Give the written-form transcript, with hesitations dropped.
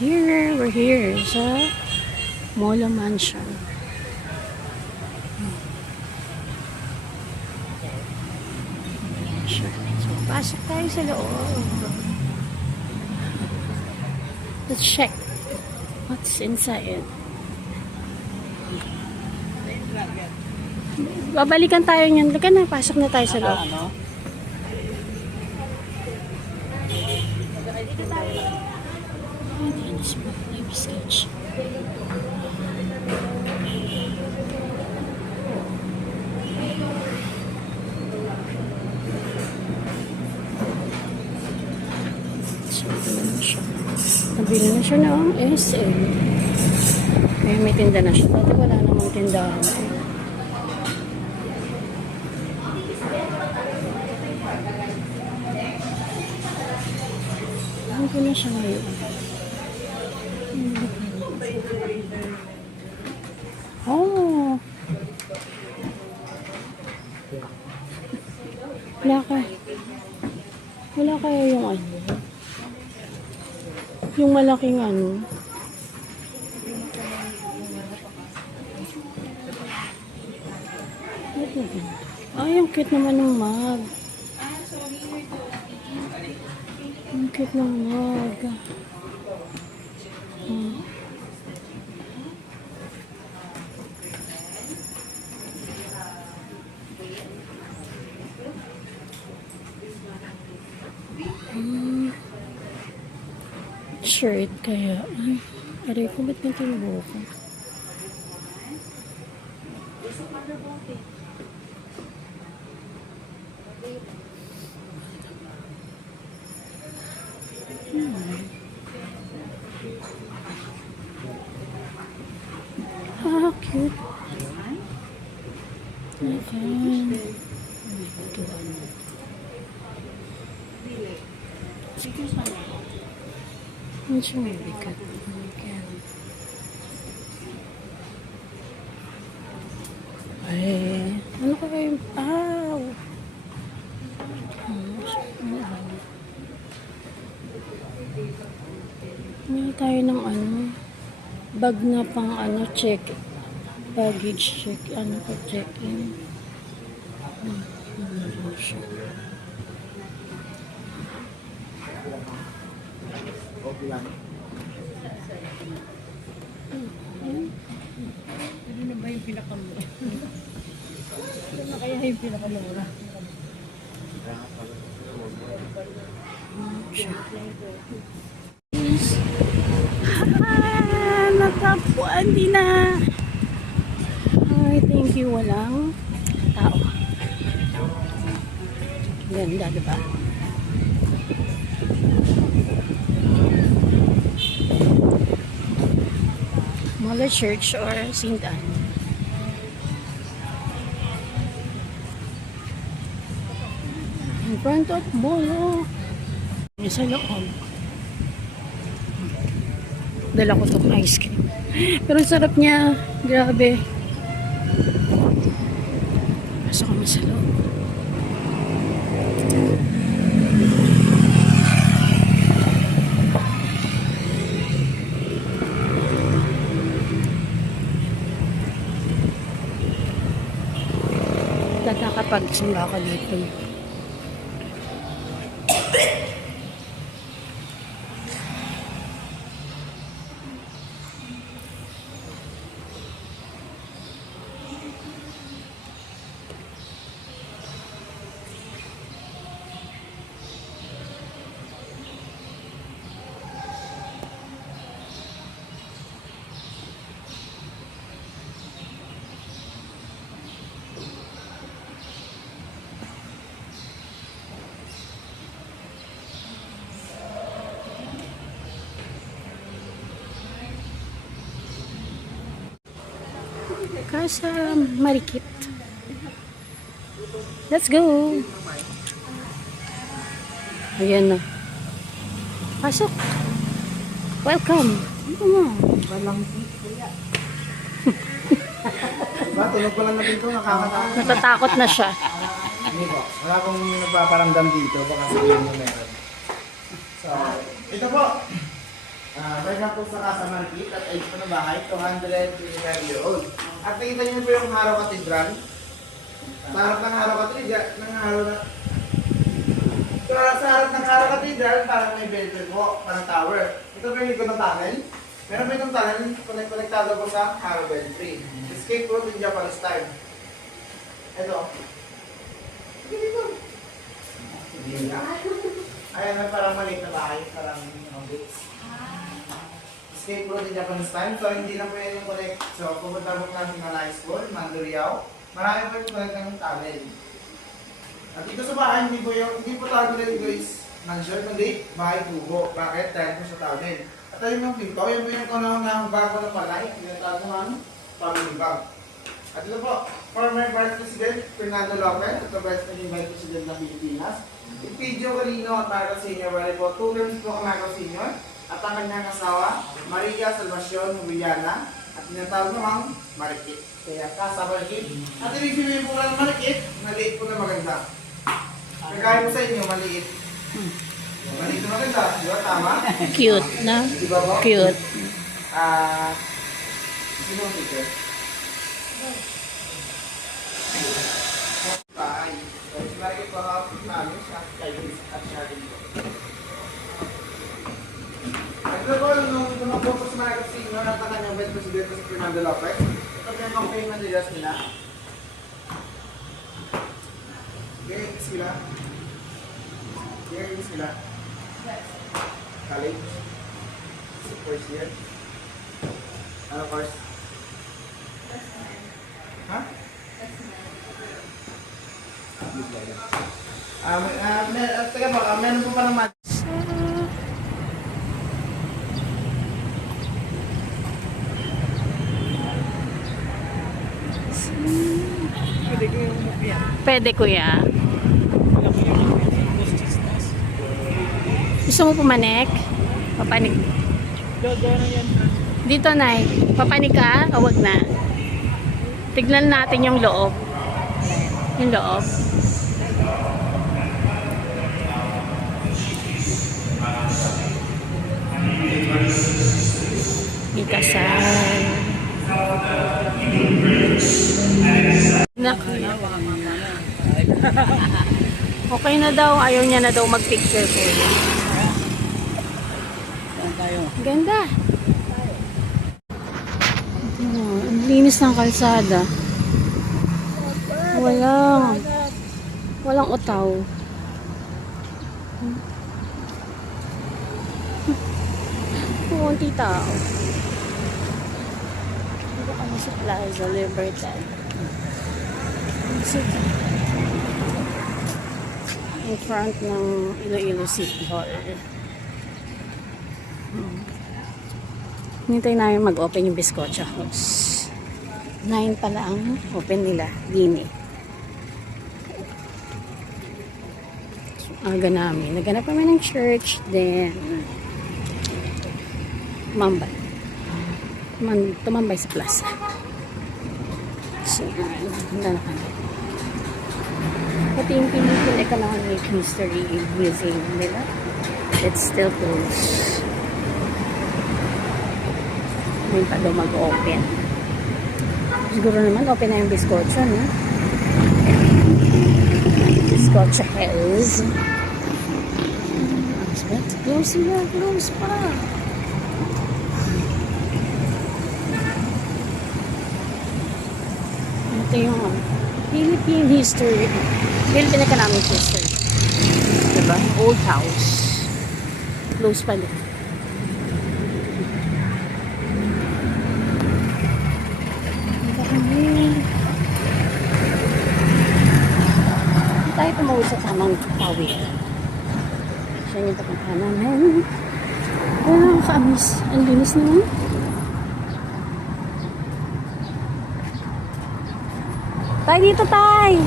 We're here sa Molo Mansion. So, pasok tayo sa loob. Let's check what's inside. Babalikan tayo niyan. Lika na, pasok na tayo sa loob. Sketch. Nabili na siya ng SM. May tinda na siya. Dati wala namang tindahan. Ano ko na siya ngayon? Oh. Wala kaya yung ano? Yung malaking ano? Ay, yung cute naman ng mug. Yung cute ng mug. Shirt kaya. Ay, aray ko, ba't ganito yung buhok ko? Cute. Okay. Medyo mabigat. Ay, ano ka kayo? Ow! May tayo ng ano, bag na pang ano, check. Baggage check. Ano ka check-in? Ano na ba yung pinakamura? Ano na kaya yung pinakamura? Nakapuan din na. Ay, thank you. Walang tao. Ganda, diba? Mother Church or St. Anne. In front of Molo. Sa loob. Dala ko itong ice cream. Pero ang sarap niya. Grabe. Pasok kami sa loob. Nakakapag-simba ako dito. Casa Marikit. Let's go. Ayan na. Pasok. Welcome. Ito mo. Balang ba, tulog pa lang na pinto, nakakatakot. Natatakot na siya. Hindi po, wala akong nagpaparamdam dito, baka sabihin mo meron. So, ito po. Meron po sa Casa Marquit at age po ng bahay, 225-year-old. At nakita niyo po yung Haro Cathedral. Sa harap ng Haro Cathedral, sa harap ng Haro Cathedral, parang may beltway po, parang tower. Ito po yung likod ng tunnel. Meron po itong tunnel, konektado po sa Haro Beltway. Escape route in Japanese time. Ito. Dito. Ayan, may parang maliit na bahay, parang bits. Escape route in Japanese time. So, hindi na po yan yung connect. So, pupunta po natin ng high school, Mandurriao. Marami po yung connect ng tunnel. At dito sa bahay, hindi po tawag nila dito is mansion, kundi bahay tubo. Bakit? Dahil po sa tunnel. At ayun yung pinto, yun po yung kaunang bago ng palay. Tinatawag naman, family bag. At ito po, former Vice President Fernando Lopez, ito Vice President ng Pilipinas. Epidio Galino at Marcos Sr. Wale po, 2 terms po kang Marcos Sr. At ang kanyang asawa, Maria Salvacion Villana, at tinatawag namang Marikit. Kaya Casa Marikit. At ibig sabihin po ng Marikit, maliit po na maganda. Kagaya po sa inyo, maliit. Maliit na maganda, di ba? Tama? Cute na. Di ba po? Cute. Sino ang teacher? Bahay. So, Marikit po ako namin siya, kayo at siya rin po. Ito po, nung tumakbo po sa mga kasino ng kanyang Vice President si Fernando Lopez, ito po yung campaign managers nila. Ganyan sila. Ganyan sila. College. First year. Ano course? Ha? Teka po, meron po pa naman. Pwede ko yung umupya. Pwede, kuya. Malaki yung chistas. Gusto mo pumanik? Papanik. Dodo na yan. Dito, Nay. Papanik ka? O wag na. Tignan natin yung loob. Yung loob. May kasal. Okay na daw. Ayaw niya na daw mag-picture ko. Ganda. Ang linis ng kalsada. Walang utaw. Kunti tao. Dito kami sa Plaza Libertad. In front ng Iloilo City Hall. Hintay namin mag-open yung Biscocha House. 9 pala ang open nila. Dini. Aga namin. Naganap kami ng church. Then, tumambay sa plaza. So, handa na kami. Pati yung Philippine Economic History Museum nila, it's still closed. Ngayon pa daw mag-open. Siguro naman open na yung Biscocha, no? Biscocha Hills. Close na, close pa. Ito yung Philippine History. Philippine Economic History. Diba? Old house. Close pa din. Hindi tayo tumawid sa tamang tawid. Siya yung tapuntahan namin. Ang kaamis. Ang linis naman. Tay, dito tay!